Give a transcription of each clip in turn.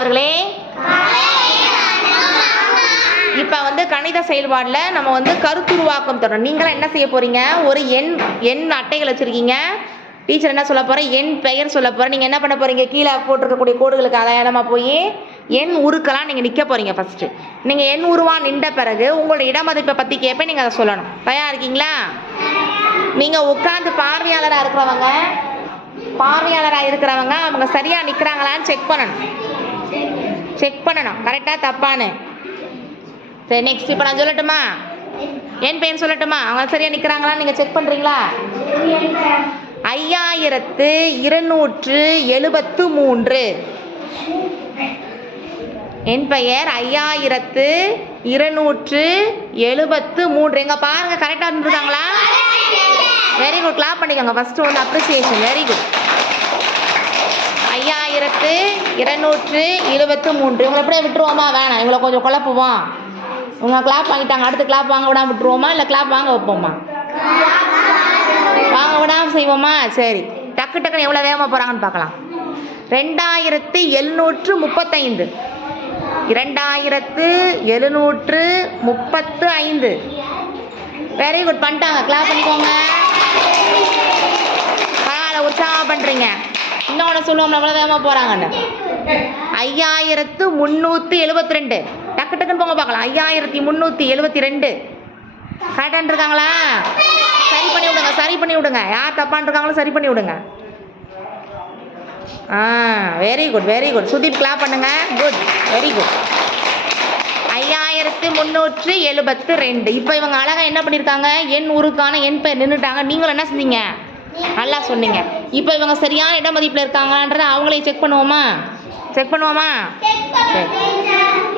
மாணவர்களே இப்போ வந்து கணித செயல்பாடில் நம்ம வந்து கருத்துருவாக்கம் தொடரும் நீங்களாம் என்ன செய்ய போறீங்க? ஒரு எண் எண் அட்டைகள் வச்சுருக்கீங்க. டீச்சர் என்ன சொல்ல போகிறேன் எண் பெயர் சொல்ல போகிறேன் நீங்கள் என்ன பண்ண போகிறீங்க கீழே போட்டிருக்கக்கூடிய கோடுகளுக்கு அடையாளமாக போய் எண் உருக்கெல்லாம் நீங்கள் நிற்க போகிறீங்க ஃபஸ்ட்டு நீங்கள் எண் உருவா நின்ற பிறகு உங்களோட இடமதிப்பை பற்றி கேட்பேன் நீங்கள் அதை சொல்லணும். தயார் இருக்கீங்களா? நீங்கள் உட்காந்து பார்வையாளராக இருக்கிறவங்க பார்வையாளராக இருக்கிறவங்க அவங்க சரியாக நிற்கிறாங்களான்னு செக் பண்ணணும். செக் பண்ணணும். கரெக்டாக தப்பான்னு. சரி நெக்ஸ்ட் இப்போ நான் சொல்லட்டுமா? என் பெயர் சொல்லட்டுமா? அவங்க சரியாக நிற்கிறாங்களா நீங்கள் செக் பண்ணுறீங்களா ஐயாயிரத்து இருநூற்று எழுபத்து மூன்று என் பெயர் ஐயாயிரத்து இருநூற்று எழுபத்து மூன்று எங்க பாருங்க கரெக்டாக இருந்திருக்காங்களா வெரி குட் கிளாப் பண்ணிக்கோங்க. ஃபர்ஸ்ட் ஒன்று அப்ரிசியேஷன் வெரி குட் ஆயிரத்து இருநூற்று இருபத்து மூன்று. இவங்களை அப்படியே விட்டுருவோமா? வேணாம். இவங்களை கொஞ்சம் குழப்புவோம். இவங்க கிளாப் வாங்கிட்டாங்க. அடுத்து கிளாப் வாங்க விடாம விட்டுருவோமா? இல்லை கிளாப் வாங்க வைப்போமா? வாங்க விடாம செய்வோமா? சரி. டக்கு டக்குன்னு எவ்வளோ வேகமாக போகிறாங்கன்னு பார்க்கலாம். ரெண்டாயிரத்து எழுநூற்று முப்பத்தைந்து. இரண்டாயிரத்து எழுநூற்று முப்பத்து ஐந்து வெரி குட் பண்ணிட்டாங்க. கிளாப் பண்ணிக்கோங்க. பரவாயில்ல. உற்சாகம் பண்ணுறீங்க இன்னொன்று சொல்லுவோம் எவ்வளோ வேகமாக போகிறாங்கன்னு ஐயாயிரத்து முந்நூற்றி எழுபத்தி ரெண்டு டக்கு டக்குன்னு போங்க பார்க்கலாம். ஐயாயிரத்தி முந்நூற்றி எழுபத்தி ரெண்டு கரெக்டாக இருக்காங்களா சரி பண்ணி விடுங்க சரி பண்ணி விடுங்க. யார் தப்பான் இருக்காங்களோ சரி பண்ணி விடுங்க. ஆ very good very good Sudeep clap பண்ணுங்க. குட் வெரி குட் ஐயாயிரத்து முந்நூற்று எழுபத்து ரெண்டு இப்போ இவங்க அழகாக என்ன பண்ணியிருக்காங்க எண் உருக்கான என் பேர் நின்றுட்டாங்க நீங்களும் என்ன செஞ்சீங்க? நல்லா சொன்னீங்க. இப்போ இவங்க சரியான இட மதிப்பில் இருக்காங்களான்றத அவங்களே செக் பண்ணுவோமா? செக் பண்ணுவோமா? சரி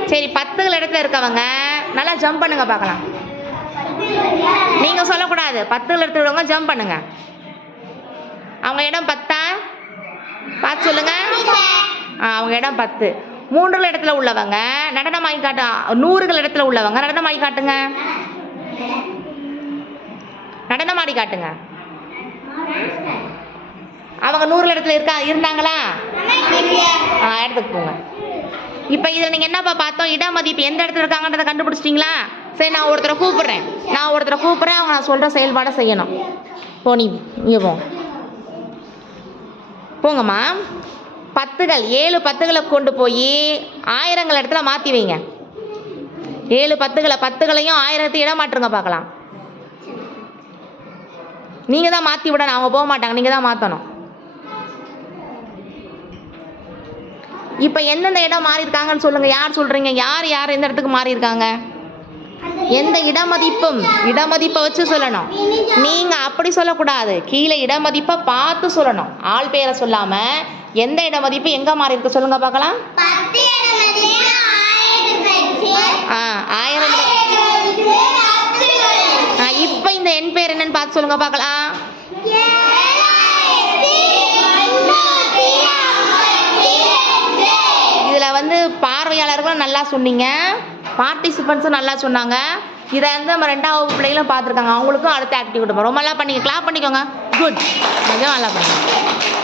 சரி பத்துகள் இடத்துல இருக்கவங்க நல்லா ஜம்ப் பண்ணுங்க பார்க்கலாம். நீங்கள் சொல்லக்கூடாது. பத்துகள் இடத்துல இருக்கவங்க ஜம்ப் பண்ணுங்க. அவங்க இடம் பத்தா? பார்த்து சொல்லுங்க. ஆ, அவங்க இடம் பத்து. மூன்றுகள் இடத்துல உள்ளவங்க நடனமாகி காட்டு நூறுகள் இடத்துல உள்ளவங்க நடனமாகி காட்டுங்க. நடனமாடி காட்டுங்க. அவங்க நூறுகள் இடத்துல இருக்கா? இருந்தாங்களா? ஆ இடத்துக்கு போங்க. இப்போ இதில் நீங்கள் என்னப்பா பார்த்தோம்? இட மதிப்பு எந்த இடத்துல இருக்காங்கன்றதை கண்டுபிடிச்சிட்டிங்களா? சரி நான் ஒருத்தரை கூப்பிட்றேன். நான் ஒருத்தரை கூப்பிட்றேன் அவங்க நான் சொல்கிற செயல்பாடை செய்யணும். போ நீ இங்கே போங்க போங்கம்மா. பத்துகள் ஏழு பத்துகளை கொண்டு போய் ஆயிரங்கள் இடத்துல மாற்றி வைங்க. ஏழு பத்துகளை பத்துகளையும் ஆயிரத்தையும் இடம் மாற்றுங்க பார்க்கலாம். நீங்கள் தான் மாற்றி விடணும் அவங்க போக மாட்டாங்க நீங்கள் தான் மாற்றணும் இப்போ எந்தெந்த இடம் மாறி இருக்காங்கன்னு சொல்லுங்க யார் சொல்றீங்க? யார் யார் எந்த இடத்துக்கு மாறி இருக்காங்க எந்த இடமதிப்பும் இடமதிப்பை வச்சு சொல்லணும். நீங்க அப்படி சொல்லக்கூடாது. கீழே இடமதிப்பை பார்த்து சொல்லணும். ஆள் பேரை சொல்லாம எந்த இடமதிப்பு எங்க மாறி இருக்கு சொல்லுங்க பார்க்கலாம். ஆயிரம் ஆ, இப்போ இந்த எண் பேர் என்னன்னு பார்த்து சொல்லுங்க பார்க்கலாம் இதில் வந்து பார்வையாளர்களும் நல்லா சொன்னீங்க. பார்ட்டிசிபெண்ட்ஸும் நல்லா சொன்னாங்க. இதை வந்து நம்ம ரெண்டாவது பிள்ளைகளும் பார்த்துருக்காங்க. அவங்களுக்கும் அடுத்த ஆக்டிவிட்டி கொடுப்போம். ரொம்ப நல்லா பண்ணீங்க கிளாப் பண்ணிக்கோங்க. குட் கொஞ்சம் நல்லா பண்ணுங்க